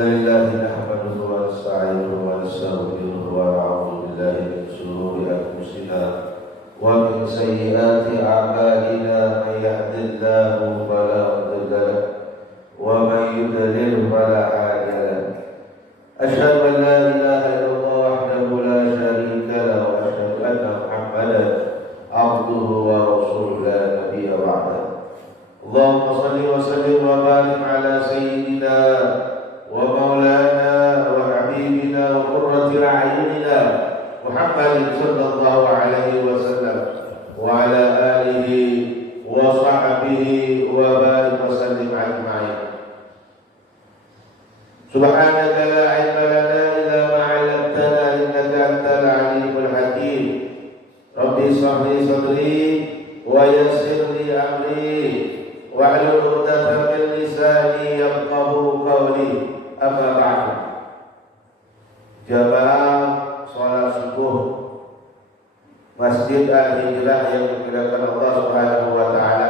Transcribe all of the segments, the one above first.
لله نحمده ونستعينه ونستغفره ونعوذ بالله من شرور أنفسنا ومن سيئات أعمالنا من يهد الله فلا مضل له ومن يضلل فلا هادي له أشهد أن لا إله إلا الله وحده لا شريك له وأشهد أن محمدا عبده ورسوله لا نبي بعده اللهم صل وسلم وبارك على سيدنا ومولانا وحبيبنا وقرة أعيننا محمد صلى الله عليه وسلم وعلى آله وصحبه وبارك وسلم أجمعين. سبحانك لا علم لنا إلا ما علمتنا إنك أنت العليم الحكيم. رب اشرح لي صدري ويسر لي أمري واحلل عقدة من لساني يفقهوا قولي. Amma ba'du. Jamaah salat subuh Masjid Al-Hijrah yang dimuliakan Allah Subhanahu wa taala.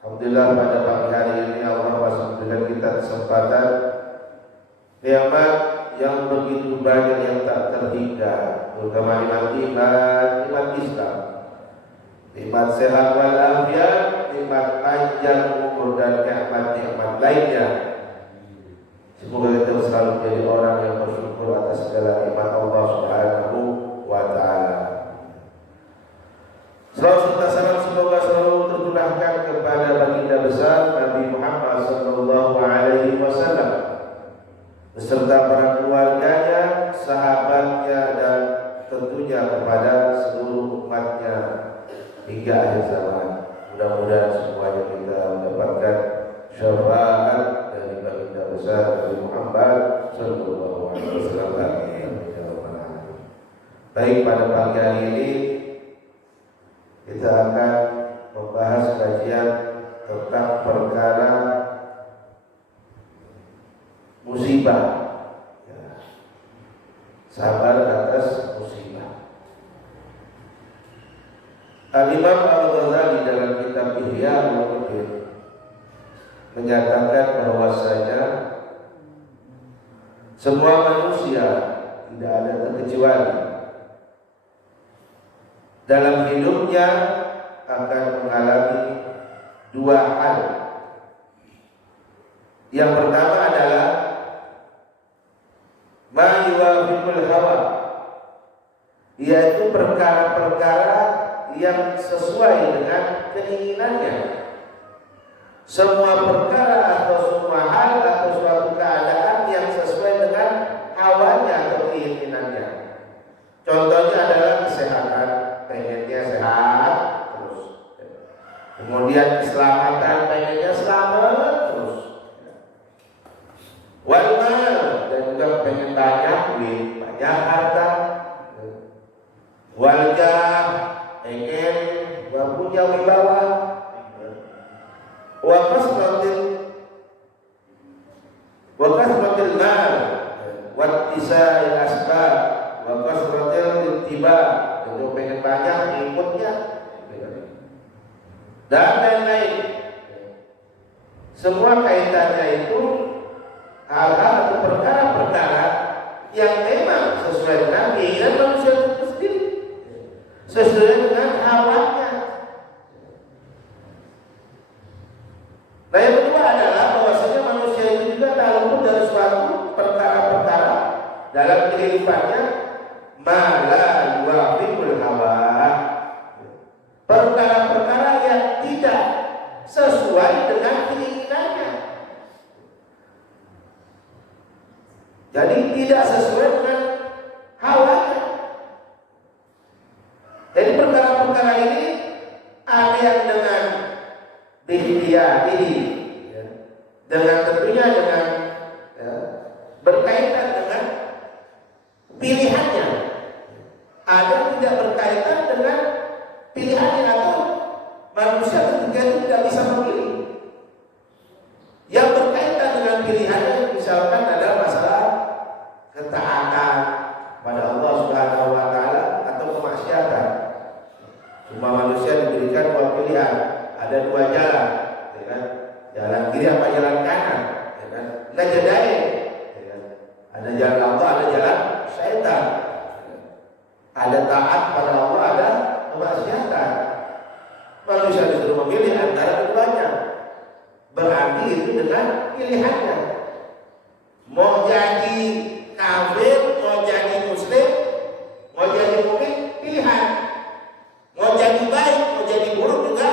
Alhamdulillah pada pagi hari ini Allah masih memberikan kita kesempatan nikmat yang begitu banyak yang tak terhingga, terutama nikmat iman, nikmat Islam, nikmat sehat walafiat, nikmat panjang umur dan nikmat-nikmat lainnya. Semoga kita selalu menjadi orang yang bersyukur atas segala nikmat Allah Subhanahu wa taala. Salawat salam semoga selalu tercurahkan kepada baginda besar Nabi Muhammad sallallahu alaihi wasallam beserta para keluarganya, sahabatnya dan tentunya kepada seluruh umatnya hingga akhir zaman. Mudah-mudahan semuanya kita mendapatkan syafaat dari baginda besar Nabi Muhammad sallallahu alaihi wasallam. Baik, pada pagi hari ini kita akan membahas kajian tentang perkara musibah. Sabar atas musibah. Al-Imam Al-Ghazali dalam kitab Ihya Ulumuddin menyatakan bahwasanya semua manusia tidak ada terkecuali dalam hidupnya akan mengalami dua hal. Yang pertama adalah ma yuwafiqul hawa, yaitu perkara-perkara yang sesuai dengan keinginannya. Semua perkara atau semua hal atau suatu keadaan yang sesuai dengan hawanya atau keinginannya. Contohnya adalah kesehatan, pengennya sehat terus. Kemudian keselamatan, pengennya selamat terus. Wal mal, dan juga pengen banyak duit, banyak harta. Wal jah, pengen punya wibawa. Wa kasratil mal wa ittisa'il asbab wa kasratil ittiba, itu pengen banyak ikutnya dan lain-lain. Semua kaitannya itu hal-hal atau perkara-perkara yang memang sesuai dengan keinginan manusia itu sendiri, sesuai dengan hawanya. Nah, yang kedua adalah bahwasanya manusia itu juga tak luput dari suatu perkara-perkara dalam kehidupannya mala yuwafiqul hawa, perkara-perkara yang tidak sesuai dengan keinginannya. Jadi tidak sesuai dengan hawanya. Jadi perkara-perkara ini ada yang dengan bikhtiyari, dengan tentunya dengan berkaitan dengan pilihannya. Ada tidak berkaitan dengan pilihannya atau manusia ketika itu tidak bisa memilih. Yang berkaitan dengan pilihannya misalkan adalah masalah ketaatan pada Allah Subhanahu wa taala atau kemaksiatan. Semua manusia diberikan dua pilihan, ada dua jalan, ya kan? Jalan kiri apa jalan kanan, ya kan? Najdain, Ada jalan Allah, ada jalan syaitan. Ada taat pada Allah, ada kemaksiatan. Manusia disuruh memilih antara keduanya. Berarti itu dengan pilihannya. Mau jadi kafir, mau jadi muslim, mau jadi mukmin, pilihan. Mau jadi baik, mau jadi buruk juga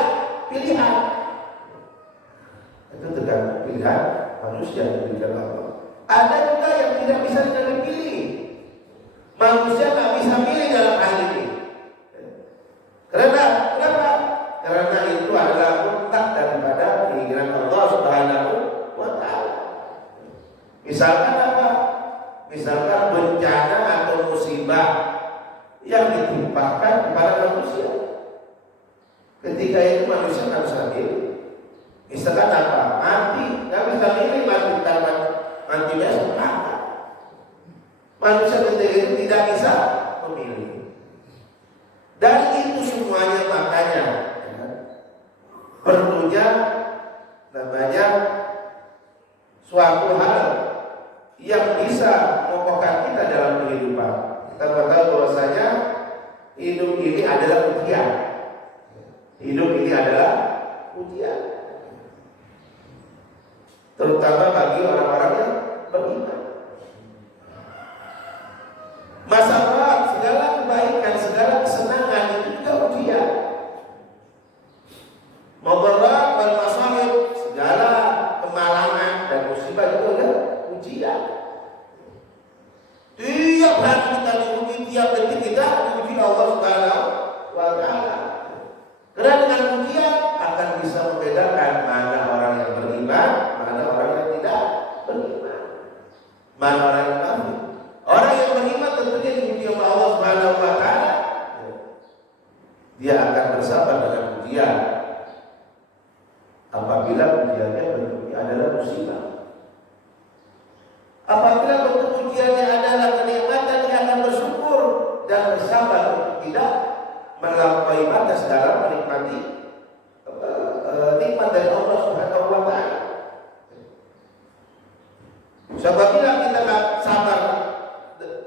pilihan. Itu tergantung pilihan manusia yang diberikan Allah. Ada juga yang tidak bisa dipilih. Manusia tak bisa pilih dalam hal ini. Kenapa? Karena itu adalah mutlak daripada keinginan Allah Subhanahu wa Ta'ala. Misalkan apa? Misalkan bencana atau musibah yang ditimpakan kepada manusia. Ketika itu manusia nggak bisa pilih. Misalkan apa? Mati, nggak bisa pilih mati tanpa mati besok apa? Manusia ketika itu tidak bisa memilih. Dari itu semuanya makanya perlunya namanya suatu hal yang bisa mengokohkan kita dalam kehidupan. Kita tahu bahwasanya hidup ini adalah ujian. Hidup ini adalah ujian. Terutama bagi orang-orang yang beriman. Masalah segala kebaikan, segala kesenangan itu juga ujian. Mudarat wal masahib, segala kemalangan dan musibah itu adalah ujian. Tiap hari kita diuji, tiap detik kita diuji Allah Subhanahu wa Ta'ala. Karena dengan ujian akan bisa membedakan mana orang yang beriman, mana orang yang tidak beriman, mana orang yang kafir. Orang yang beriman tentunya diuji oleh Allah Subhanahu wa Ta'ala. Dia akan bersabar dengan ujian. Apabila ujiannya bentuknya adalah musibah. Apabila bentuk ujiannya adalah kenikmatan, dia akan bersyukur dan bersabar untuk tidak melampaui batas dalam menikmati nikmat dari Allah Subhanahu wa Ta'ala. Apabila kita sabar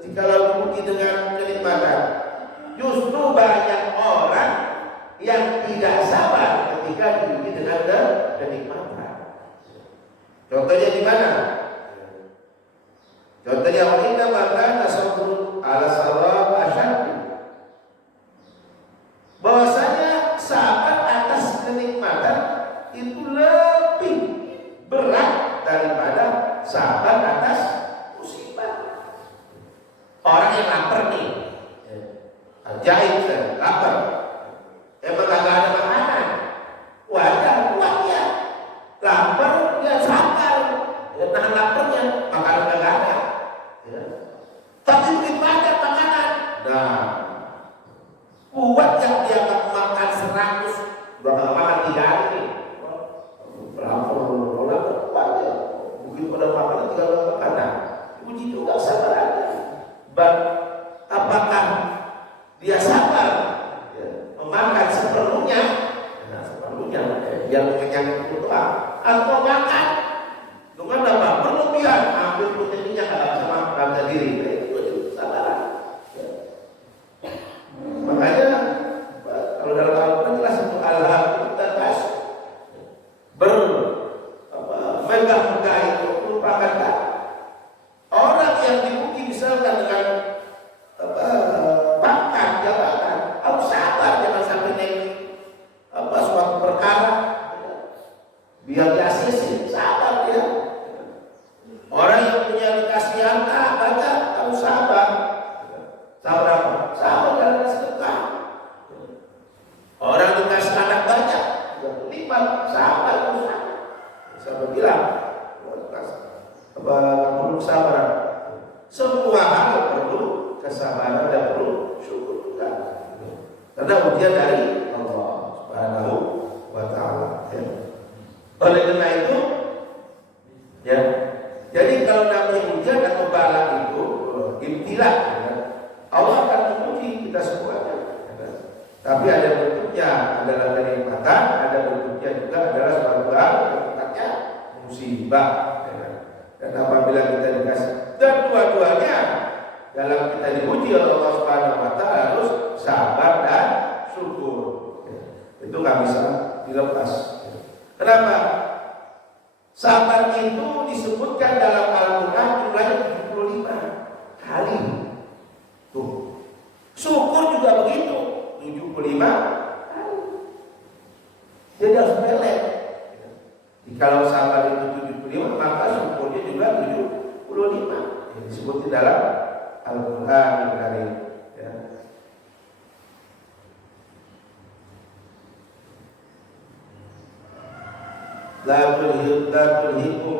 jikalau diuji dengan kenikmatan, justru banyak orang yang tidak sabar ketika diuji dengan kenikmatan. Contohnya di mana? Contohnya wanita makan asabun ala sawab asyad. Bahwasanya sabar atas kenikmatan itu lebih berat daripada sabar atas musibah. Orang yang lapar nih, ajaib kan, lapar. Emang gak ada makanan, wajar kuatnya. Lapar, dia sabar, dia nahan laparnya, makanan gak ada. Ya. Tapi begitu ada makanan, nah kuat yang dia gak makan 100, bakal makan 3 hari. Berapa orang kuat ya? Begitu pada makanan 3 makanan, uji juga sabarannya. Apakah dia sabar memakan seperlunya, nah seperlunya yang kenyang itu atau makan dengan apa berlebihan, ambil proteinnya nggak bisa makan sendiri, itu sabaran. Makanya kalau dalam Al-Quran jelas untuk Allah kita tas megah-megah itu merupakan orang yang diuji misalkan dengan pangkat jabatan, harus sabar jangan sampai naik suatu perkara biar dia sia-sia, sabar dia. Orang yang punya dikasih anak banyak harus sabar. Sabar apa? Sabar dalam sedekah. Orang dikasih anak banyak, lipat, sabar harus sabar. Sabar bilang, perlu sabar. Semua hal perlu kesabaran dan perlu syukur juga. Karena ujian dari Allah Subhanahu wa Ta'ala. Ya. Oleh karena itu, ya. Jadi kalau namanya ujian atau bala itu ibtilah, ya. Allah akan menguji kita semuanya. Ya. Tapi ada bentuknya adalah kenikmatan, ada bentuknya juga adalah suatu hal yang sifatnya musibah. Ya. Dan apabila kita dikasih dan dua-dua dalam kita dipuji oleh Allah Subhanahu wa taala harus sabar dan syukur. Itu nggak bisa dilepas. Kenapa? Sabar itu disebutkan dalam Al-Quran jumlahnya 75 kali. Tuh. Syukur juga begitu, 75 kali. Jadi harus melek. Kalau sabar itu 75, maka syukurnya juga 75. Ini disebut dalam Al-Quran Al-Karim. Ya. La tulhikum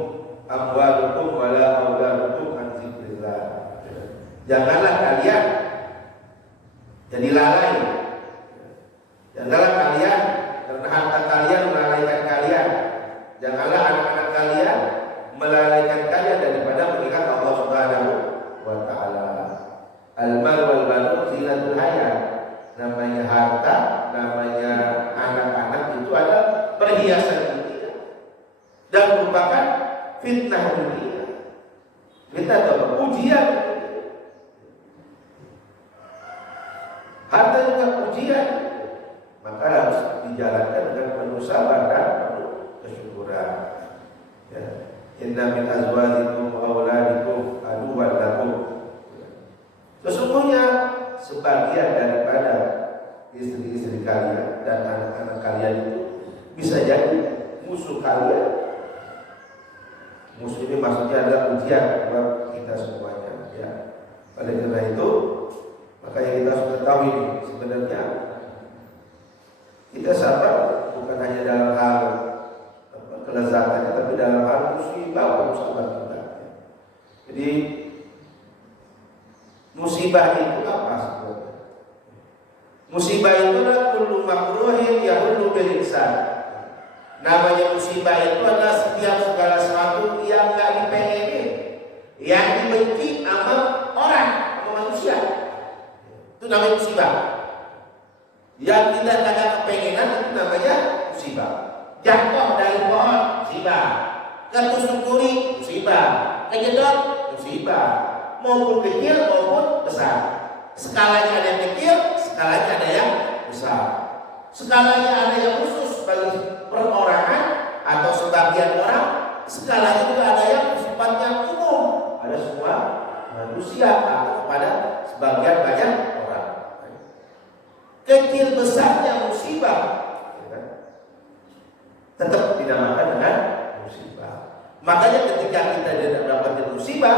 amwalukum wala auladukum an dzikrillah. Janganlah kalian jadi lalai. Janganlah kalian karena harta kalian melalaikan kalian. Janganlah anak-anak kalian melalaikan kalian daripada mengingat Allah Subhanahu wa taala. Al-mal wal banun zinatul hayat. Namanya harta, namanya anak-anak itu adalah perhiasan dunia dan merupakan fitnah dunia. Fitnah atau ujian. Harta juga ujian, maka harus dijalankan dengan penuh sabar dan penuh kesyukuran. Ya. Inna min azwajikum wa auladikum aduwwan lakum. Sesungguhnya sebagian daripada istri-istri kalian dan anak-anak kalian itu bisa jadi musuh kalian. Musuh ini maksudnya adalah ujian buat kita semuanya. Ya. Oleh karena itu, maka yang kita harus ketahui ini sebenarnya kita sabar bukan hanya dalam hal kelezatannya, tapi dalam hal musibah pun sabar juga. Jadi musibah itu apa sebenarnya? Musibah itu adalah kullu makruhin yahullu bil insan. Namanya musibah itu adalah setiap segala sesuatu yang enggak dipengenin, yang dibenci sama orang, sama manusia. Itu namanya musibah. Yang tidak ada kepengenan itu namanya musibah. Jatuh dari pohon, musibah. Ketusuk duri, musibah. Kejedot, musibah. Maupun kecil maupun besar. Skalanya ada yang kecil, skalanya ada yang besar. Skalanya ada yang khusus bagi perorangan atau sebagian orang, skalanya juga ada yang sifatnya umum, ada semua manusia atau kepada sebagian banyak orang. Kecil besarnya musibah tetap dinamakan dengan musibah. Makanya ketika kita tidak mendapatkan musibah,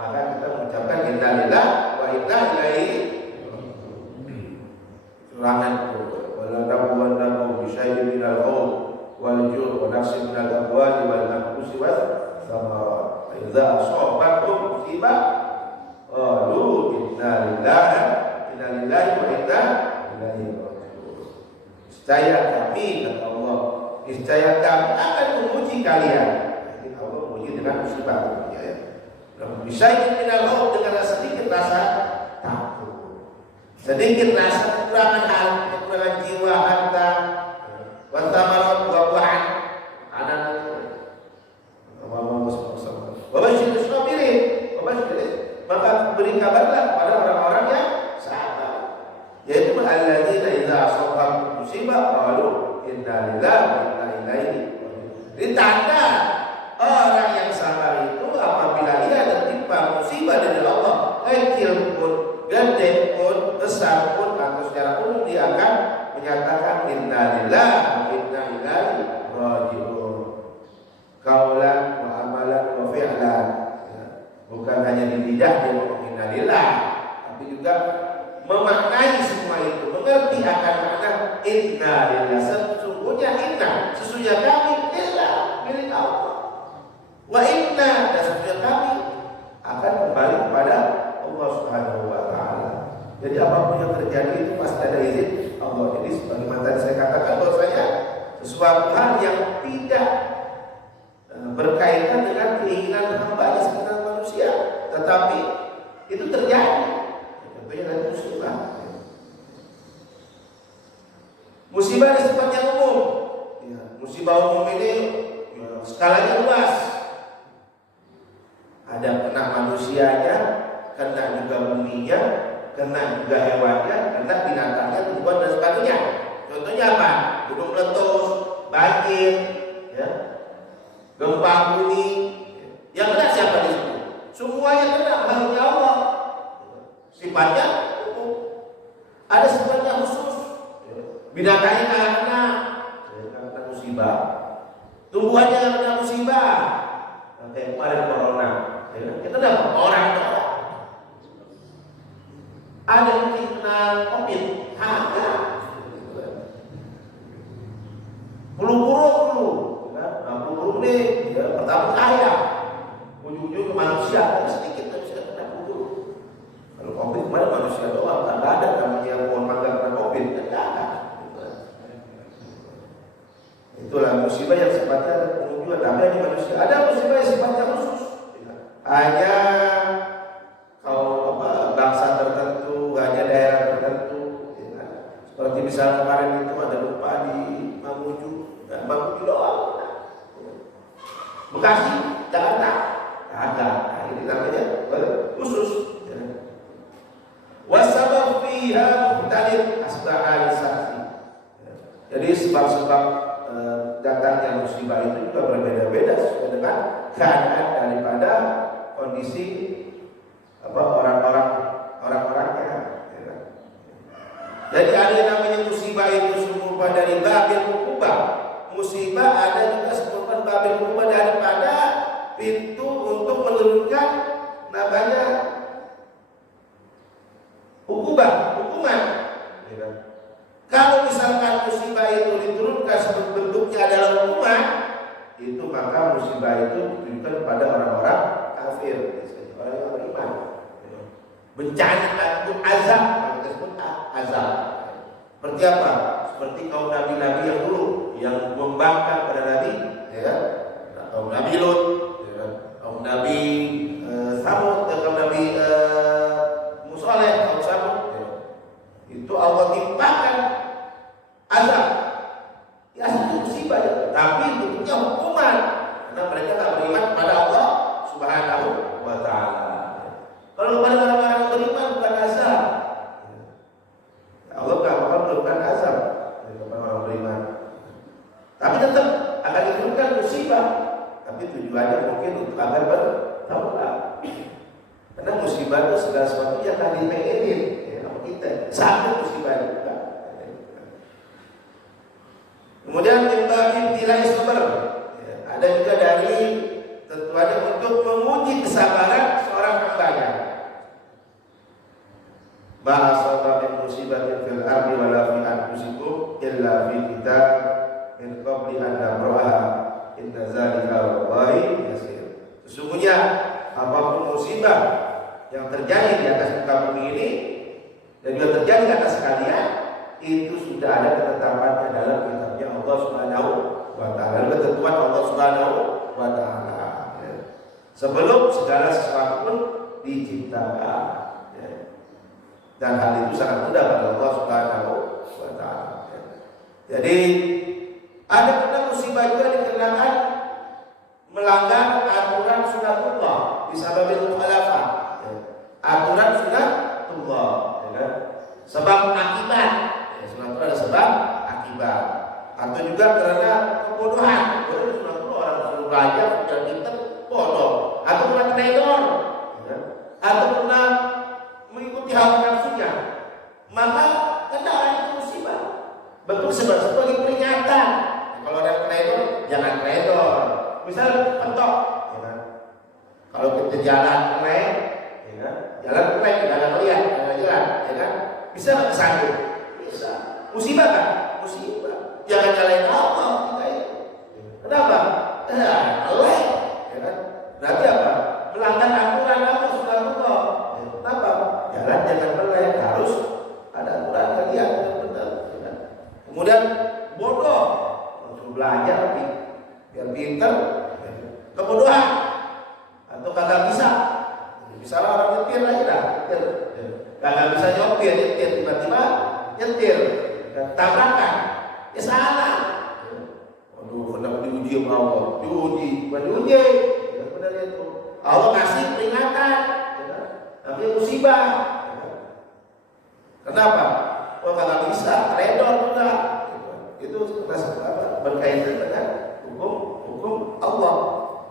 maka kita mengucapkan inna lillahi wa inna ilaihi raji'un. Wala nabluwannakum bisyai'in minal khawf wal ju' wa naqsin minal amwali wal anfusi wath thamarat. Fa idza asabatkum musibah qalu inna lillahi wa inna ilaihi raji'un. Niscaya kami, kata Allah, niscaya kami akan menguji kalian. Ini Allah menguji dengan musibah. Bisyai'in minal khawf, dengan sedikit rasa takut, sedikit rasa kekurangan hati, kekurangan jiwa, harta, wa thamarat, buah-buahan, anak. Wabashir sabirin, maka beri kabarlah pada orang-orang yang sabar, yaitu alladzina idza asabahum musibah qalu inna lillahi wa inna ilaihi raji'un. Ini tanda orang yang sabar itu apabila ia tertimpa musibah dari Allah, kecil pun, gede pun, besar pun, atau secara umum dia akan menyatakan inna lillahi wa inna ilaihi raji'un. Qaulan wa amalan wa fi'lan. Bukan hanya di lidah dia ngomong inna lillahi, tapi juga memaknai semua itu, mengerti akan makna inna lillahi. Sesungguhnya kami lillah, milik Allah. Wa inna, dan sesungguhnya kami akan kembali kepada Allah Subhanahu wa taala. Jadi apapun yang terjadi itu pasti ada izin Allah. Jadi sebagaimana tadi saya katakan bahwasanya sesuatu hal yang tidak berkaitan dengan keinginan hamba sebenarnya manusia, tetapi itu terjadi. Contohnya dari musibah. Musibah sifatnya umum. Ya, musibah umum ini skalanya luas. Ada kena manusianya, kena juga buminya, kena juga hewannya, kena binatangnya, tumbuhan dan sebagainya. Contohnya apa? Gunung meletus, banjir, ya, gempa bumi. Yang kena siapa di situ? Semuanya kena makhluknya Allah. Sifatnya umum. Ada sifatnya khusus. Binatangnya kena musibah. Tumbuhannya yang kena musibah. Kayak kemarin corona. Kita dapat orang. Ada yang kena COVID. Ada. Burung-burung. Burung ini pertama kaya. Ujung-ujung ke manusia. Sedikit manusia kena burung. Kalau COVID kemarin manusia doang. Tidak ada namanya pohon mangga kena COVID. Tidak ada. Itulah musibah yang sifatnya umum juga. Tapi hanya manusia. Ada musibah yang sifatnya khusus. Hanya bangsa tertentu, hanya daerah tertentu. Seperti misalnya kemarin itu ada gempa di Mamuju. Mamuju doang. Bekasi, Jakarta. Ada. Nah, ini namanya khusus. Wasabab fiha mukhtalif asba'al saksi. Jadi sebab-sebab datangnya musibah itu juga berbeda-beda sesuai dengan keadaan daripada kondisi orang-orangnya. Jadi ada yang namanya musibah itu serupa dari babil ukubah. Musibah ada juga serupa babil ukubah daripada pintu untuk menurunkan namanya hukuman. Kalau misalkan musibah itu diturunkan sebagai bentuknya adalah hukuman, itu maka musibah itu ditujukan kepada orang-orang kafir, orang yang beriman. Bencana itu azab, kita sebut azab. Seperti apa? Seperti kaum nabi-nabi yang dulu yang membangkang pada nabi, ya, kaum Nabi Lut, ya, kaum Nabi Samud, kaum Nabi Musaleh, kaum Samud, ya. Itu Allah timpakan azab. Ya itu musibah, ya. Tapi bentuknya hukuman karena mereka tak beriman kepada Allah Subhanahu wa Ta'ala. Kalau kepada orang-orang beriman bukan azab. Allah tak akan menurunkan azab kepada orang beriman. Tapi tetap akan diturunkan musibah. Tapi tujuannya mungkin untuk agar bertaubat. Karena musibah itu segala sesuatu yang akan dipengenin sama kita. Sampai musibah juga. Kemudian membagi nilai sabar. Ada juga dari tentuannya untuk menguji kesabaran seorang hambanya. Bahasa min musibatin fil ardi wala fi anfusikum illa fi kitab min qabli an nabraha inna zalika 'alallahi yasir. Sesungguhnya apapun musibah yang terjadi di atas muka bumi ini dan juga terjadi di atas kalian, itu sudah ada ketetapannya dalam kitabnya Allah Subhanahu wa Ta'ala, ketentuan Allah Subhanahu wa Ta'ala. Sebelum segala sesuatu pun diciptakan. Dan hal itu sangat mudah pada Allah Subhanahu wa Ta'ala. Jadi ada kena musibah juga dikenakan melanggar aturan sunatullah bisababil mukhalafah. Aturan sunatullah, ya kan? Sebab akibat. Sunatullah ada sebab akibat. Atau juga karena kebodohan. Sunatullah orang suruh belajar sudah pintar bodoh. Atau karena traidor, ya. Atau karena mengikuti hawa nafsunya, maka kena orang itu musibah. Bentuk sebagai peringatan. Kalau ada yang traidor, jangan traidor. Misal pentok, ya kan? Kalau kita jalan naik, ya kan? Jalan naik, jalan melihat, jalan, ya kan? Bisa nggak kesandung? Bisa. Musibah kan? Musibah. Jangan nyalain Allah. Kenapa? Allah, ya kan? Berarti apa? Melanggar aturan Allah Subhanahu. Kenapa? Jalan jangan melek, harus ada aturan kalian benar. Kemudian bodoh, harus belajar biar pintar. Kebodohan atau kagak bisa. Misalnya orang nyetir aja dah, kagak bisa nyetir, tiba-tiba nyetir, tabrakan, ya salah. Waduh, kenapa diuji sama Allah? Diuji, bukan diuji. Ya benar itu. Allah kasih peringatan. namanya musibah. Kenapa? Oh kalau bisa redor juga. Itu berkaitan dengan hukum Allah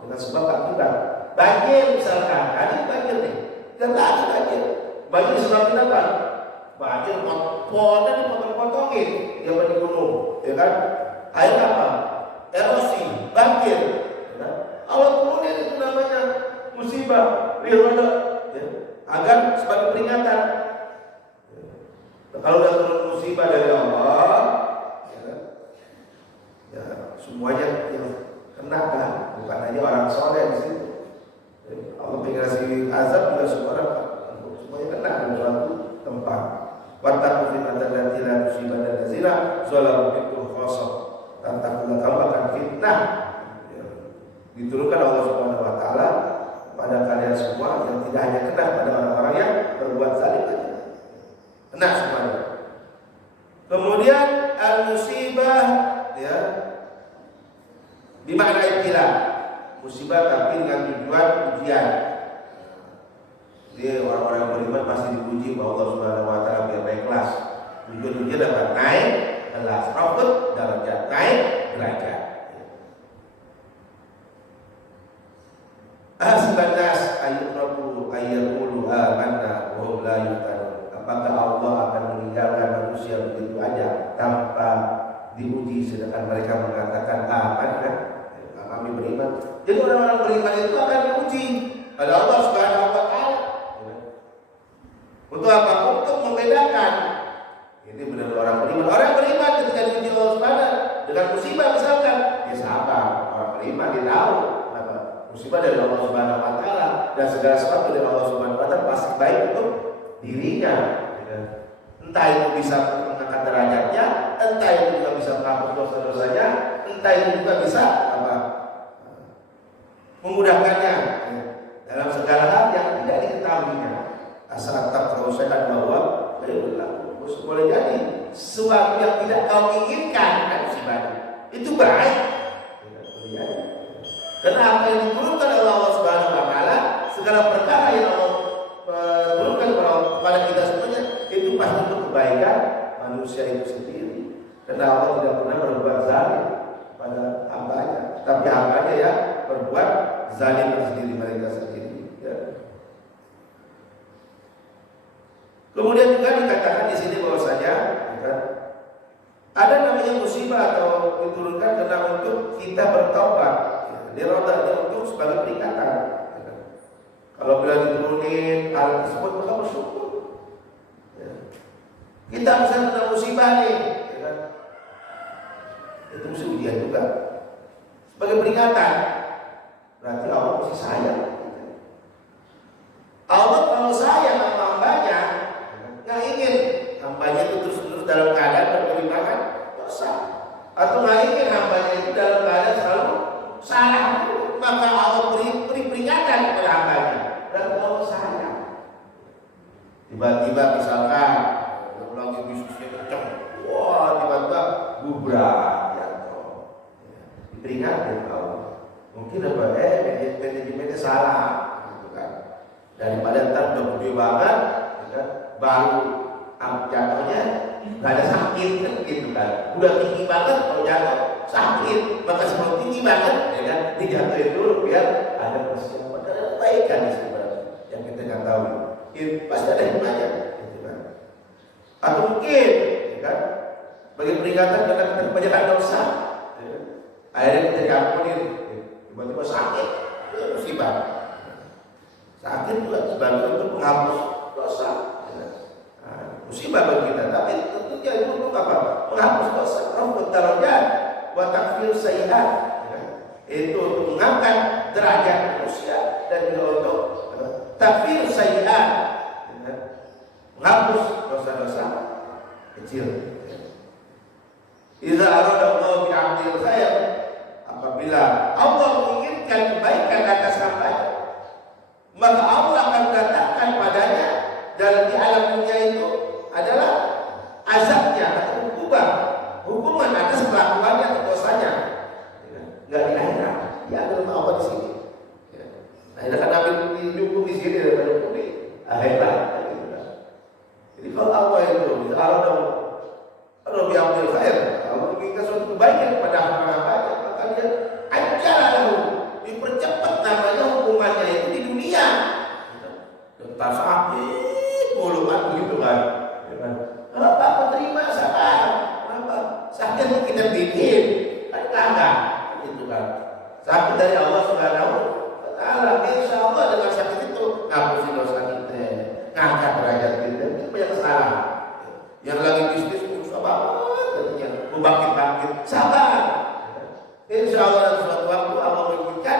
dengan sebab akibat. Banjir misalkan, ada banjir nih, dan lagi banjir. Banjir sebabnya apa? Banjir pohonnya dipotong-potongin, dia di gunung, ya kan? Air apa? Erosi, banjir. Ya kan? Allah turunin itu namanya musibah, ya, agar sebagai peringatan. Kalau udah turun musibah dari Allah, ya, semuanya yang kena kan, bukan hanya orang soleh di situ. Allah pengen kasih azab juga semua orang, semuanya kena di suatu tempat. Wattaqu fitnatan allati la tusibanna allazina zalamu minkum khassah. Takutlah kamu akan fitnah. Diturunkan Allah Subhanahu wa taala pada kalian semua yang tidak hanya kena pada orang-orang yang berbuat zalim saja. Kena semuanya. Kemudian al-musibah, ya, dimakna ibtila, musibah tapi dengan tujuan ujian. Jadi orang-orang yang beriman pasti diuji bahwa Allah Subhanahu wa taala biar naik kelas. Tujuan ujian dapat naik kelas, rafut darajat, naik derajat. Ahsibannas ayyutraku ayyaqulu amanna wa hum la yuftanun. Apakah Allah akan meninggalkan manusia begitu aja tanpa diuji sedangkan mereka mengatakan amanah, kami beriman. Jadi orang-orang beriman itu akan diuji oleh Allah Subhanahu wa taala. Untuk apa? Untuk membedakan ini benar orang beriman. Orang beriman ketika diuji Allah Subhanahu dengan musibah misalkan, dia sabar. Orang beriman dia tahu musibah dari Allah Subhanahu wa taala dan segala sesuatu dari Allah Subhanahu wa taala pasti baik untuk dirinya. Entah itu bisa mengangkat derajatnya, entah itu juga bisa menghapus dosa-dosanya, entah itu juga bisa apa? Memudahkannya dalam segala hal yang tidak diketahuinya. Asal tak teruskan bahwa boleh jadi sesuatu yang tidak kau inginkan kan musibah itu baik. Boleh jadi. Karena apa yang diturunkan oleh Allah Subhanahu wa taala, segala perkara yang Allah turunkan kepada kita semuanya itu pasti untuk kebaikan manusia itu sendiri. Karena Allah tidak pernah berbuat zalim pada hambanya, tapi hambanya ya berbuat zalim sendiri mereka sendiri. Ya. Kemudian juga dikatakan di sini bahwasanya ya, ada namanya musibah atau diturunkan karena untuk kita bertaubat. Dirodanya untuk sebagai peringatan. Kalau bila diturunin hal tersebut maka bersyukur. Ya. Kita misalnya kena musibah nih, ya kan? Itu mesti ujian juga. Sebagai peringatan, berarti Allah masih sayang. Allah kalau sayang sama hambanya, nggak ingin hambanya itu terus-terus dalam keadaan berkelimpahan dosa, atau nggak ingin hambanya itu dalam keadaan selalu salah, maka Allah beri peringatan kepada hambanya dan Allah sayang. Tiba-tiba misalkan lagi bisnisnya kencang, wah tiba-tiba gubrak jatuh, diperingatkan Allah. Mungkin apa? Manajemennya salah, gitu kan? Daripada ntar udah gede banget, ya, baru jatuhnya nggak ada sakit, kan gitu kan? Udah tinggi banget kalau jatuh sakit, maka sebelum tinggi banget, ya kan? Dijatuhin dulu biar ada persiapan dan kebaikan di sebenarnya yang kita nggak tahu. Pasti ada hikmahnya, gitu kan? Atau mungkin, ya kan? Bagi peringatan karena kita kebanyakan dosa, ya kan? Akhirnya kita diampunin, tiba-tiba sakit, itu musibah. Sakit juga sebagai untuk menghapus dosa, ya kan? Nah, musibah bagi kita, tapi tentunya itu untuk apa? Menghapus dosa, untuk darajat, wa takfir sayyi'at, ya. Itu untuk mengangkat derajat manusia dan juga untuk takfir sayyi'at, ya. Menghapus dosa-dosa kecil. Idza arada Allah bi 'abdil khair, apabila Allah menginginkan kebaikan atas hamba-Nya, maka Allah akan datangkan padanya dalam di alam dunia itu adalah azabnya atau hukuman atas kelakuannya atau dosanya. Enggak di akhirat, ya dalam Allah di sini. Nah, ini kan ambil dihukum di sini daripada di akhirat. Subhanahu wa Ta'ala. Insya Allah dengan sakit itu ngapusin dosa kita, ngangkat derajat kita. Itu banyak salah. Yang lagi bisnis susah banget, katanya mau bangkit sabar. Insya Allah dalam suatu waktu Allah menginginkan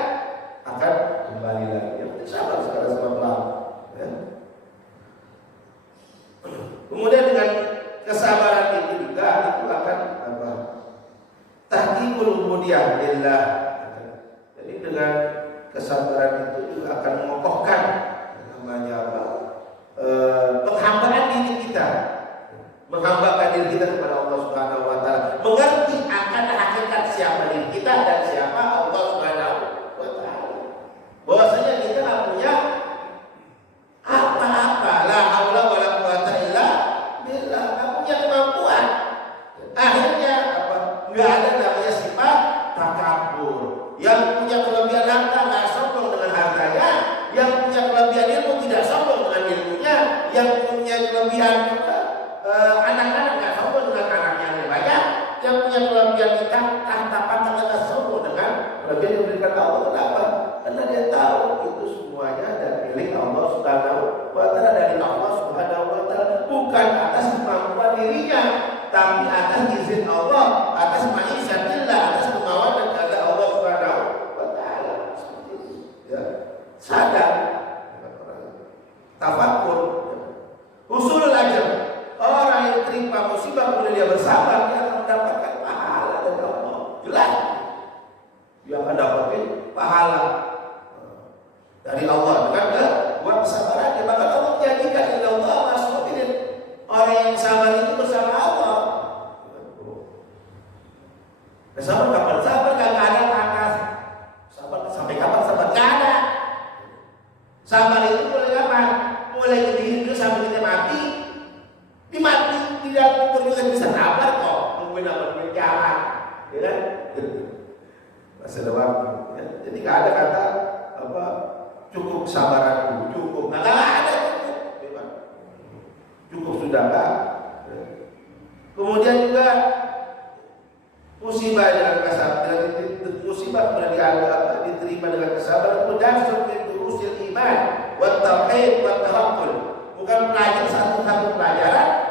akan kembali lagi. Yang penting sabar sekarang sama ya. Kemudian dengan kesabaran itu juga itu akan apa? Tahqiqul ubudiyah lillah. Jadi dengan kesabaran itu juga akan mengokohkan namanya apa? Penghambaan diri kita. Menghambakan diri kita kepada Allah Subhanahu wa Ta'ala, mengerti akan hakikat siapa diri kita dan siapa Allah Subhanahu wa Ta'ala. Bahwasanya kita tidak punya apa-apa, la haula wala quwata illa billah, tidak punya kemampuan. Akhirnya apa? Enggak ada namanya sifat takabur. Yang punya kelebihan harta nggak sombong dengan hartanya, yang punya kelebihan ilmu tidak sombong dengan ilmunya, yang punya kelebihan anak-anak nggak sombong dengan anaknya yang banyak, yang punya kelebihan kita tahtapan nggak sombong dengan kelebihan yang diberikan Allah. Kenapa? Karena dia tahu itu semuanya dari milik Allah Subhanahu wa Ta'ala, dari Allah Subhanahu wa Ta'ala, bukan atas kemampuan dirinya, tapi atas izin Allah, atas ma'izatillah, atas kemauan dan kehendak Allah Subhanahu wa Ta'ala. Seperti itu. Ya. Sadar, tafakur, usul aja. Orang yang terima musibah kemudian dia bersabar, dia akan mendapatkan pahala dari Allah. Jelas, dia akan dapatin pahala dari Allah dengan buat kesabarannya. Maka Allah menjadikan Allah masuk orang yang sabar itu bersama Allah. Sabar kapan? Sabar gak ada atas. Sabar sampai kapan? Sabar gak ada. Sabar itu mulai kapan? Mulai hidup sampai kita mati. Dimati tidak kubur juga bisa sabar kok, mungkin apa jalan, ya kan? Masih ada waktu. Ya. Jadi nggak ada kata apa cukup sabaranku, cukup nggak ada cukup, cukup sudah kan? Ya. Kemudian juga musibah dengan kesabaran, musibah kemudian dianggap diterima dengan kesabaran, kemudian seperti urusil iman, wat tauhid, wat tawakkul. Bukan belajar satu-satu pelajaran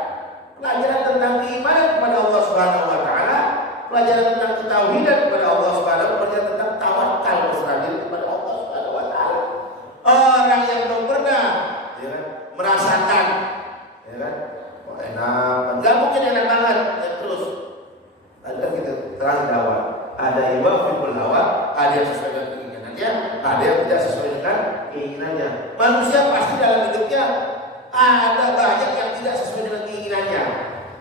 tentang keimanan kepada Allah Subhanahu wa Ta'ala, pelajaran tentang ketauhidan kepada Allah Subhanahu wa Ta'ala, pelajaran tentang tawakal berserah diri kepada Allah Subhanahu wa Ta'ala. Orang yang belum pernah ya kan, merasakan ya kan, oh enak, enggak mungkin enak banget ya, terus ada kita terang dakwah, ada yang wafibul hawa, ada yang sesuai dengan keinginannya, ada yang tidak sesuai dengan keinginannya. Manusia pasti dalam hidupnya ada banyak yang tidak sesuai dengan keinginannya.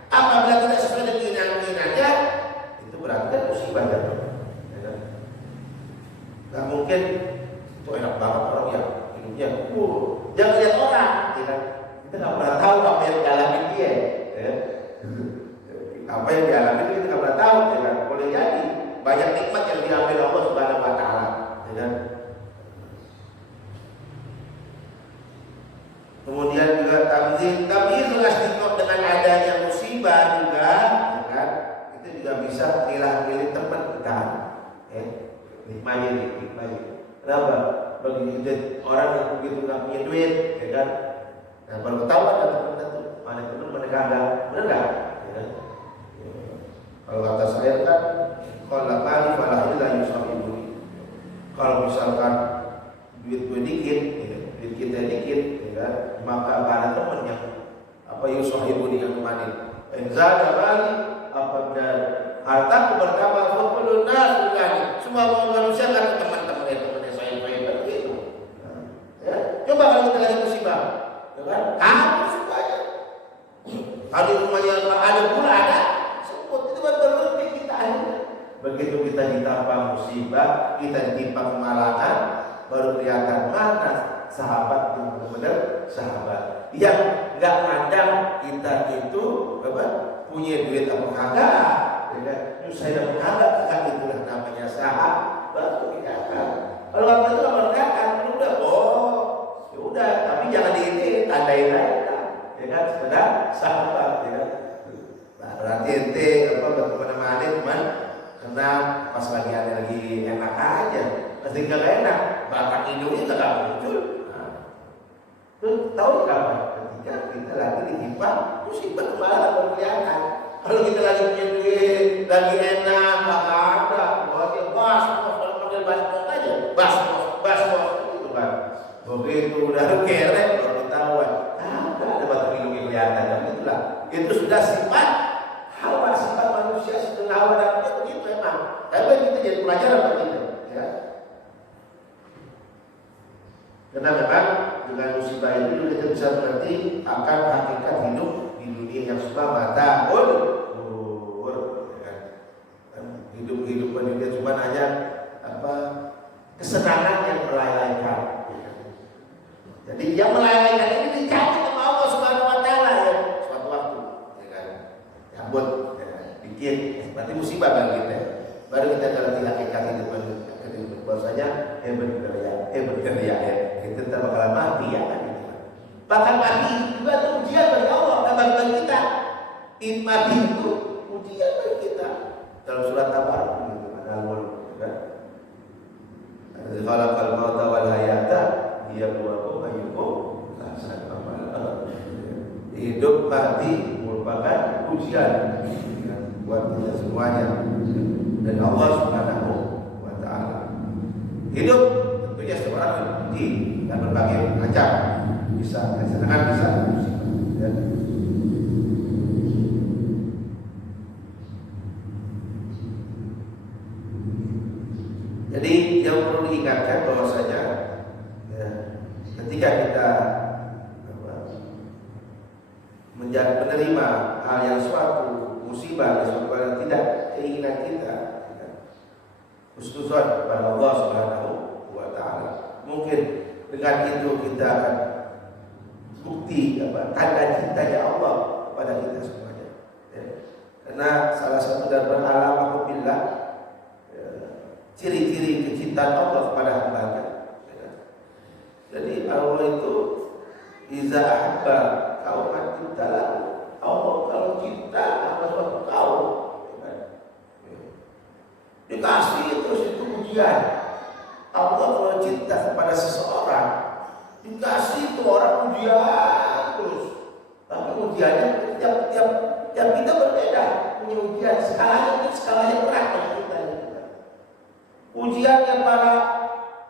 Apabila tidak sesuai dengan keinginannya, itu berarti kan musibah ya. Gak mungkin itu enak banget orang yang hidupnya. Jangan lihat orang, ya kan? Kita nggak pernah tahu apa yang dialami dia. Ya. Apa yang dialami kita nggak pernah tahu, ya kan? Boleh jadi banyak nikmat yang diambil Allah Subhanahu wa Ta'ala, ya kan? Kemudian juga tamyizul istiqomah dengan adanya musibah juga, ya kan? Itu juga bisa milah-milih teman kita, ya. Nikmati. Kenapa? Bagi orang yang begitu nggak punya duit, ya kan? Nah, baru ketahuan ada teman itu, mana teman mana kagak, benar nggak? Ya kan? Kalau kata saya kan, kalau kali malah ilah yusahibu. Kalau misalkan duit gue dikit, ya, duit kita dikit, ya kan? Maka ada teman yang apa yusahibu dengan kemanin. Enzada bali apabila hartaku bertambah, fakul nas bukan. Semua manusia kan teman-teman saya begitu. Ya, coba kalau kita lagi musibah, ya kan? Habis semuanya. Kalau rumahnya ada pula ada, semut itu baru kita akhirnya. Begitu kita ditimpa musibah, kita ditimpa kemalangan, baru kelihatan mana sahabat yang benar-benar sahabat yang nggak mandang kita itu apa punya duit apa kagak, ya kan? Nyusah dan kagak itulah namanya sahabat. Baru kelihatan. Kalau waktu itu kalau kelihatan, udah ya udah, tapi jangan ditandain aja, ya kan? Sudah sahabat, ya kan? Nah, berarti ente apa berteman-teman cuman karena pas lagi ada lagi enak aja, pas tinggal enak, batang hidungnya nggak muncul. Terus tahu kapan? Ketika kita lagi ditimpa musibah malah baru kelihatan. Kalau kita lagi punya duit, lagi enak, nggak ada, bahwa bos, kalau panggil bos aja, bos, gitu kan. Begitu udah kerek baru ketahuan. Ada batang hidungnya kelihatan, dan itulah. Itu sudah sifat hawa, sifat manusia, setengah hawa dan begitu emang. Tapi kita jadi pelajaran begitu, ya. Karena memang dengan musibah itu kita bisa mengerti akan hakikat hidup di dunia yang sudah tahun. Hidup di dunia cuma hanya kesenangan yang melalaikan. Jadi yang melalaikan ini dicatat sama Allah Subhanahu Wa Taala ya suatu waktu, ya kan? Cabut, bikin, berarti musibah bagi kita. Baru kita ngerti hakikat hidup bahwasanya berkarya ya. Kita tak bakalan mati ya kan gitu. Bahkan mati juga itu ujian bagi Allah dan bagi kita. Mati itu ujian bagi kita. Dalam surat Tabarak gitu Al-Mulk kan. Khalaqal mauta wal hayata liyabluwakum ayyukum ahsanu amala. Hidup mati merupakan ujian buat kita semuanya dari Allah Subhanahu wa taala. Hidup tentunya setiap orang diuji dan berbagai macam, bisa kesenangan, bisa ya. Jadi yang perlu diingatkan bahwasanya ya, ketika kita menerima hal yang suatu musibah, suatu hal yang tidak keinginan kita, husnuzon kepada Allah Subhanahu wa taala. Mungkin dengan itu kita akan bukti tanda cintanya Allah kepada kita semuanya. Ya. Karena salah satu dari alamat billah ciri-ciri kecintaan Allah kepada hamba-Nya. Ya. Jadi Allah itu iza ahabba qauman ibtalah. Allah kalau cinta sama suatu kaum, dikasih terus itu ujian. Allah kalau cinta kepada seseorang, dikasih itu orang ujian terus. Tapi ujiannya tiap kita berbeda, punya ujian skalanya berat bagi kita. Ujiannya para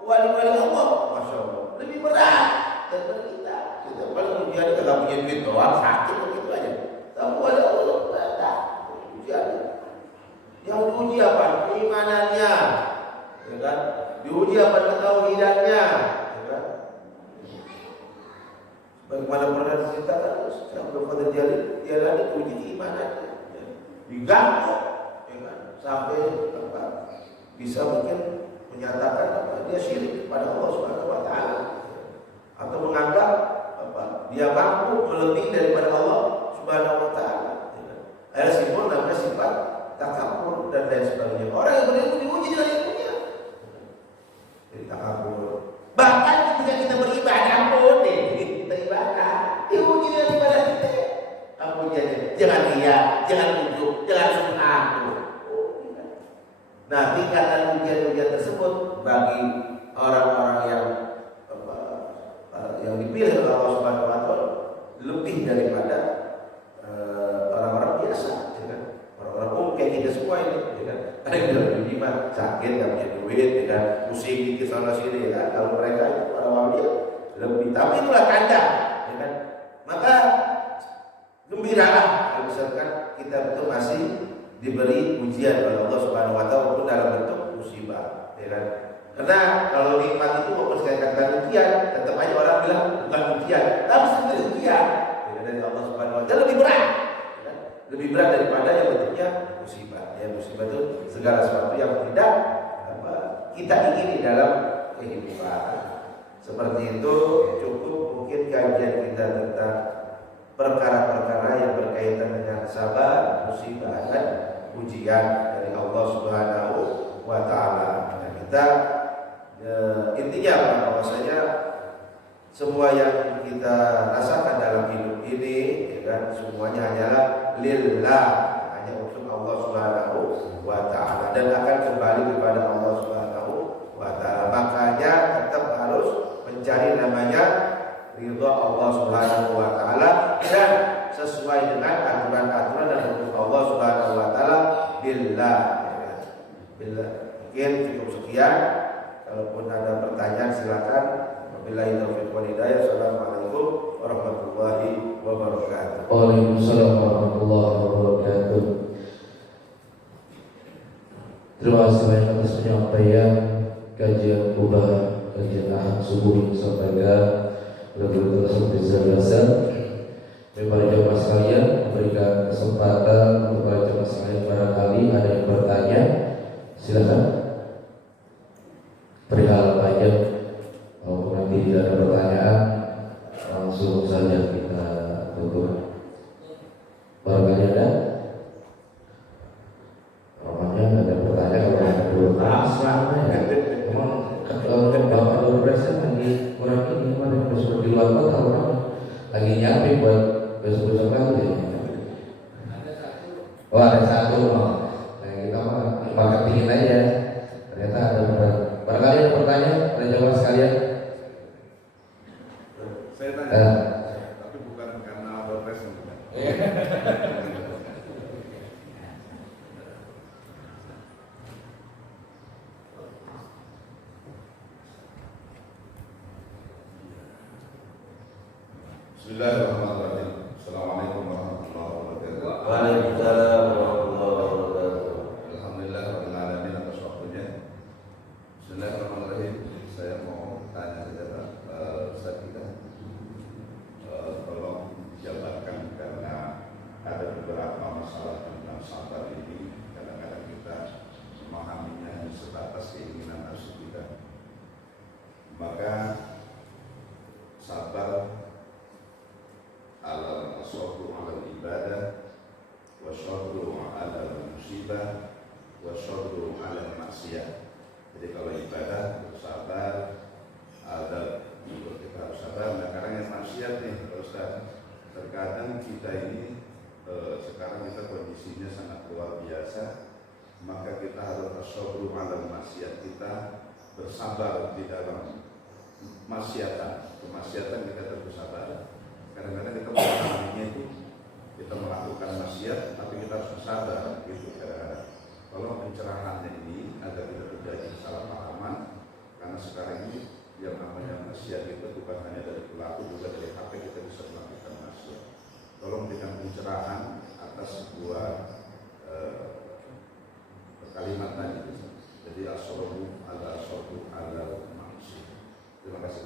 wali-wali Allah, masya Allah, lebih berat daripada kita. Kita paling ujiannya kalau punya duit doang, sakit begitu aja. Tapi wali Allah berat ujiannya. Yang diuji apa? Keimanannya, ya kan? Diuji apa? Ketauhidannya, ya kan? Bagaimana pernah diceritakan, sampai pada dia diuji keimanannya, ya. Diganggu, ya kan? Sampai bisa mungkin menyatakan dia syirik kepada Allah Subhanahu Wa Taala, atau menganggap dia mampu melebihi daripada Allah Subhanahu Wa Taala. Ada simbol namanya sifat takabur dan lain sebagainya. Orang yang berilmu diuji dengan ilmunya. Jadi takabur. Bahkan ketika kita beribadah pun, kita ibadah, diuji dengan ibadah kita. Apa ujiannya? Jangan riya, jangan ujub, jangan sum'ah. Nah, tingkatan ujian-ujian tersebut bagi orang-orang yang dipilih oleh Allah Subhanahu Wa Taala lebih daripada orang-orang biasa, ya kan? Orang-orang umum kayak kita semua ini, ya kan? Ada yang bilang ini mah sakit, nggak punya duit, ya kan? Pusing dikit sana sini, ya kan? Kalau mereka itu para wali lebih, tapi itulah tanda, ya kan? Maka gembiralah kalau misalkan kita betul masih diberi ujian oleh Allah Subhanahu Wa Taala pun dalam bentuk musibah, ya kan? Karena kalau nikmat itu walaupun saya katakan ujian, tetap aja orang bilang bukan ujian, tapi sebenarnya ujian, ya, dari Allah Subhanahu Wa Taala lebih berat, ya kan? Lebih berat daripada yang bentuknya musibah. Ya, musibah itu segala sesuatu yang tidak kita ingini dalam kehidupan. Seperti itu cukup mungkin kajian kita tentang perkara-perkara yang berkaitan dengan sabar, musibah dan ujian dari Allah Subhanahu Wa Taala. Dan kita intinya bahwasanya semua yang kita rasakan dalam hidup ini, ya kan, semuanya hanyalah lillah, hanya untuk Allah Subhanahu Wa Taala dan akan kembali kepada Allah Subhanahu Wa Taala. taala. Makanya tetap harus mencari namanya ridha Allah Subhanahu wa taala dan sesuai dengan aturan-aturan dan hukum Allah Subhanahu wa taala. Billah. Mungkin cukup sekian. Kalaupun ada pertanyaan silakan. Wabillahi taufiq wal hidayah. Assalamualaikum warahmatullahi wabarakatuh. Waalaikumsalam warahmatullahi wabarakatuh. Terima kasih banyak atas penyampaian kajian kubah, kajian ahad subuh yang disampaikan oleh Guru Tersebut Zaliasan. Para jemaah sekalian, memberikan kesempatan untuk para jemaah sekalian barangkali ada yang bertanya, silakan. Perihal pajak, kalau nanti tidak ada pertanyaan, langsung saja kita tutup. Barangkali ada? Namanya ada pertanyaan kalau ada pertanyaan ya. Emang Bapak Guru Presiden lagi orang ini kemarin sudah di luar kota orang lagi nyiapin buat besok-besok lagi. Oh ada satu, nah kita mah marketingin aja. Ternyata ada barangkali ada pertanyaan, ada jawab sekalian. Saya tanya, tapi bukan karena Bapak Presiden. Bismillahirrahmanirrahim. Assalamualaikum warahmatullahi wabarakatuh. Waalaikumsalam warahmatullahi wabarakatuh. Alhamdulillah rabbil alamin atas waktunya. Bismillahirrahmanirrahim. Saya mau tanya saja Pak, Ustaz kita tolong dijabarkan karena ada beberapa masalah tentang sabar ini. Kadang-kadang kita memahaminya sebatas keinginan nafsu kita. Maka sabar ala asabru ala ibadah wa sabru ala musibah wa sabru ala maksiyah. Jadi kalau ibadah bersabar, ada kita harus sabar. Nah sekarang yang maksiat nih Ustaz, terkadang kita ini sekarang kita kondisinya sangat luar biasa, maka kita harus asabru ala maksiyah, kita bersabar di dalam kemaksiatan kita terus sabar. Kadang-kadang kita mengalaminya itu, kita melakukan maksiat, tapi kita harus sabar gitu kadang-kadang. Kalau pencerahannya ini agar tidak terjadi kesalahpahaman, karena sekarang ini yang namanya maksiat itu bukan hanya dari pelaku, juga dari HP kita bisa melakukan maksiat. Tolong berikan pencerahan atas sebuah kalimat tadi. Jadi asrobu ala maksiat. Terima kasih.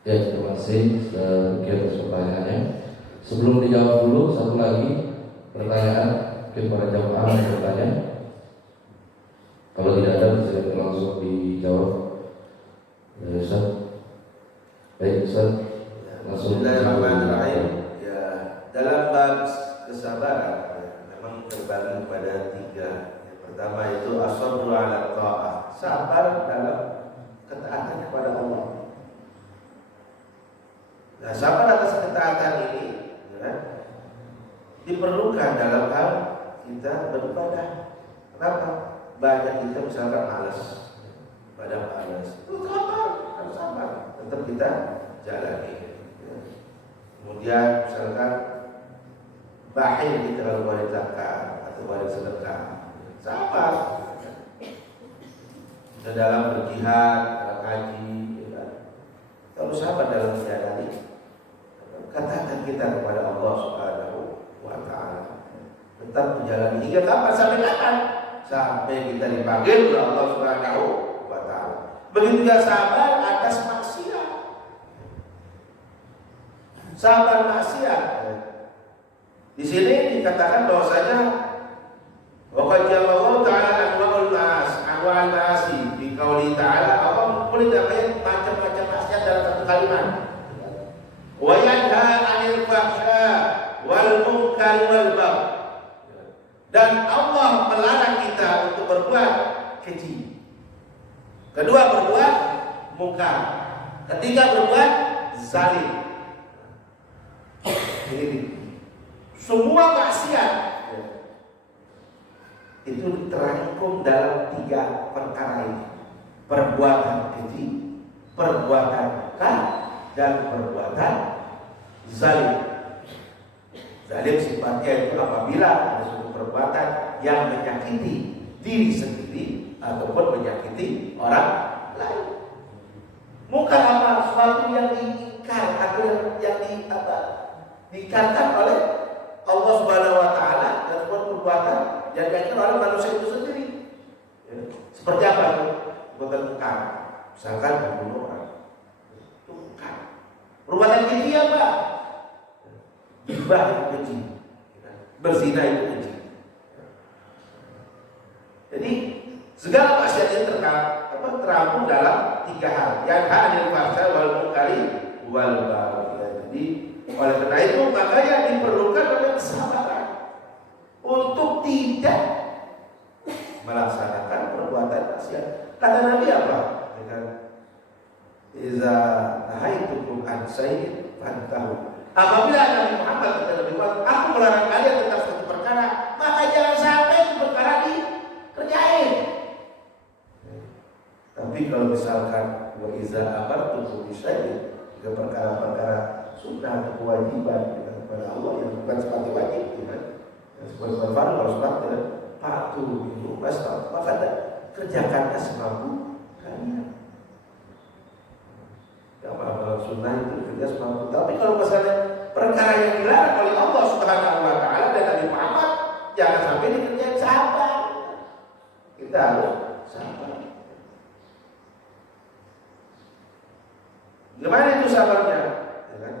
Ya, terima kasih sudah berkirim atas pertanyaannya. Sebelum dijawab dulu, satu lagi pertanyaan mungkin para jamaah yang bertanya. Kalau tidak ada, bisa langsung dijawab. Ya, Ustaz. Baik, Ustaz. Langsung Bismillahirrahmanirrahim. Ya, dalam bab kesabaran memang terbagi pada 3. Yang pertama itu as-sabru 'ala ta'ah, sabar dalam ketaatan kepada Allah. Nah, sabar atas ketaatan ini ya, diperlukan dalam hal kita beribadah. Kenapa? Banyak kita misalkan malas, pada malas. Itu sabar, harus sabar. Tetap kita jalani. Ya. Kemudian misalkan bakhil kita kalau waris zakat atau waris sedekah, sabar. Dan dalam berjihad, dalam haji, ya, harus sabar dalam menjalani. Katakan kita kepada Allah Subhanahu wa taala, tetap menjalani hingga kapan? Sampai kapan? Sampai kita dipanggil oleh Allah Subhanahu wa taala. Begitu juga sabar atas maksiat. Sabar maksiat. Di sini dikatakan bahwasanya wa jalallahu ta'ala anwa'ul ma'asi di qauli ta'ala, Allah mengumpulkan macam-macam maksiat dalam satu kalimat. Wa yanha 'anil fahsya wal munkar wal baghi. Dan Allah melarang kita untuk berbuat keji. Kedua, berbuat mungkar. Ketiga, berbuat zalim. Ini semua maksiat itu terangkum dalam 3 perkara ini: perbuatan keji, perbuatan kah, dan perbuatan zalim. Zalim sifatnya itu apabila ada suatu perbuatan yang menyakiti diri sendiri ataupun menyakiti orang lain. Mungkar apa? Sesuatu yang diingkar atau yang diingkarkan oleh Allah Subhanahu wa taala, dan sebuah perbuatan yang diingkar oleh manusia itu sendiri. Ya. Seperti apa itu? Perbuatan mungkar. Misalkan membunuh orang. Itu mungkar. Perbuatan keji apa? Gibah itu keji. Berzina itu keji. Jadi segala maksiat ini terangkum dalam 3 hal. Yang anil fahsya wal munkari wal baghi. Jadi oleh karena itu makanya diperlukan oleh kesabaran untuk tidak melaksanakan perbuatan maksiat. Kata Nabi apa? Dengan iza nahaitukum an syai'in fantahu. Apabila Nabi Muhammad kata Nabi Muhammad, aku melarang kalian tentang suatu perkara, maka jangan sampai itu perkara dikerjain. Tapi kalau misalkan wa iza amartukum bi syai'in, jika perkara-perkara sunnah atau kewajiban kepada Allah yang bukan seperti wajib, kan? Yang seperti fardu kalau sholat, patuh itu maka kerjakannya semampu kalian. Yang amal sunnah itu kerja semampu. Tapi kalau misalnya perkara yang dilarang oleh Allah Subhanahu wa taala dan Nabi Muhammad, jangan sampai dikerjain, sabar. Kita harus sabar. Gimana itu sabarnya? Ya kan?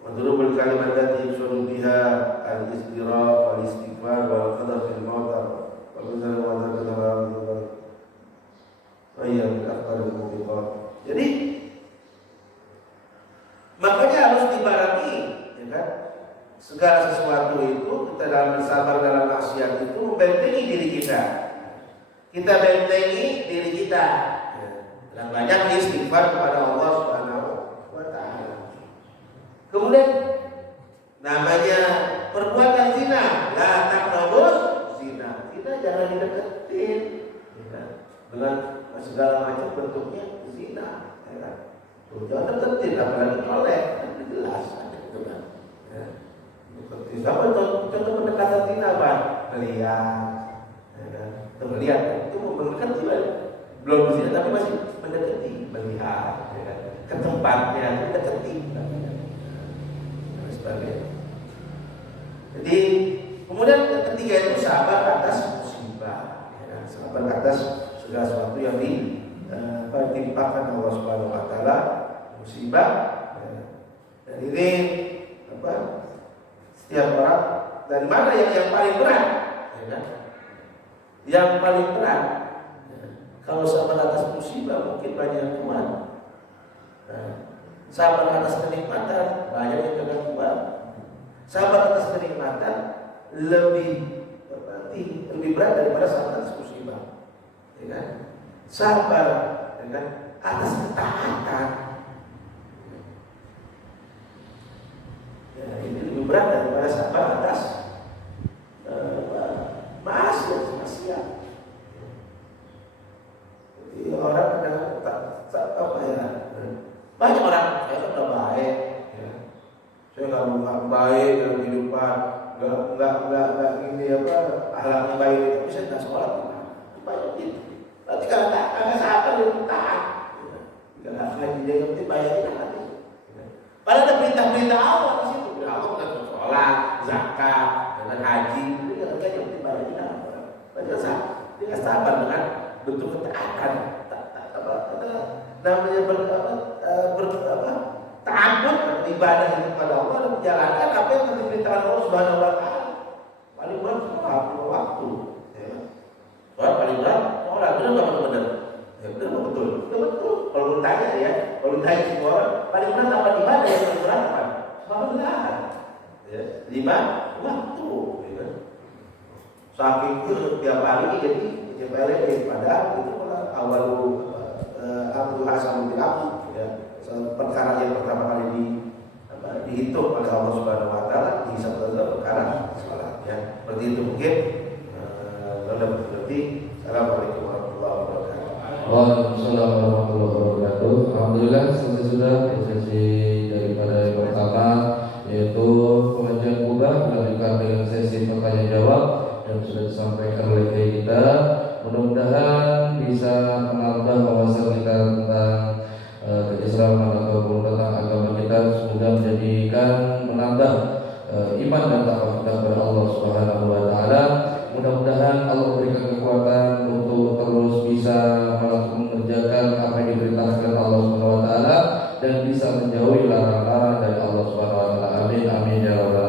Madrubul kalimat allati yusulu biha al-istiraf wal istighfar wal qadar fil mawtar wal uzr wa dzakar wa iya min akbar al-mubiqat. Jadi makanya harus dibarengi, ya kan? Segala sesuatu itu kita dalam bersabar dalam maksiat itu membentengi diri kita. Kita bentengi diri kita. Dan banyak istighfar kepada Allah Subhanahu wa taala. Kemudian namanya perbuatan zina, la taqrabuz zina. Zina jangan dideketin. Ya, dengan segala macam bentuknya zina, ya kan? Jangan deketin, apalagi oleh, kan jelas gitu kan. Ya. Siapa contoh pendekatan zina, Pak? Melihat, ya kan? Melihat itu mendekat juga. Belum berzina tapi masih mendekati, melihat, ya kan? Ke tempatnya, mendekati, dan sebagainya. Jadi kemudian yang ketiga itu sabar atas musibah, ya kan? Sabar atas segala sesuatu yang ditimpakan Allah Subhanahu wa taala, musibah. Ya. Dan ini setiap orang, dari mana yang paling berat, ya kan? Yang paling berat. Kalau sabar atas musibah mungkin banyak yang kuat. Sabar atas kenikmatan banyak yang tidak kuat. Sabar atas kenikmatan lebih berat daripada sabar atas musibah. Ya kan? Sabar, ya kan? Atas ketaatan. Ya, ini lebih berat daripada sabar atas maksiat. Jadi orang kadang banyak orang saya kan udah baik, ya. Saya nggak baik dalam kehidupan, nggak ini akhlaknya baik, tapi saya nggak sholat, banyak gitu. Berarti kalau nggak sabar dia taat, nggak ngaji dia ngerti bayarin nanti. Padahal ada perintah-perintah Allah di situ, Allah bukan sholat, zakat, dan haji, itu yang ngerti bayarin nanti. Dia sabar dengan bentuk ketaatan, namanya ta'abbud, ibadah itu kepada Allah dan menjalankan apa yang diperintahkan Allah Subhanahu wa taala. Paling berat sholat waktu, ya. Sholat paling berat sholat, benar nggak benar? Ya benar nggak betul? Betul. Kalau ditanya ya, kalau ditanya semua orang, paling berat apa ibadah yang paling berat apa? Sholat. Ya, 5 waktu, ya. Saking itu tiap hari jadi nyepelin, padahal itu awal Abdul Hasan bin Abdul, ya, perkara yang pertama kali dihitung oleh Allah Subhanahu wa taala, dihisab adalah perkara salat, ya. Seperti itu mungkin Waalaikumsalam warahmatullahi wabarakatuh. Alhamdulillah selesai sudah prosesi daripada yang pertama, yaitu pengajian Quba, dilanjutkan dengan sesi pertanyaan jawab yang sudah disampaikan oleh kiai kita. Mudah-mudahan bisa menambah wawasan kita tentang keislaman ataupun tentang agama kita. Semoga menjadikan menambah iman dan takwa kita kepada Allah Subhanahu wa taala. Mudah-mudahan Allah berikan kekuatan untuk terus bisa mengerjakan apa yang diperintahkan Allah Subhanahu wa taala dan bisa menjauhi larangan-larangan dari Allah Subhanahu wa taala. Amin amin ya rabbal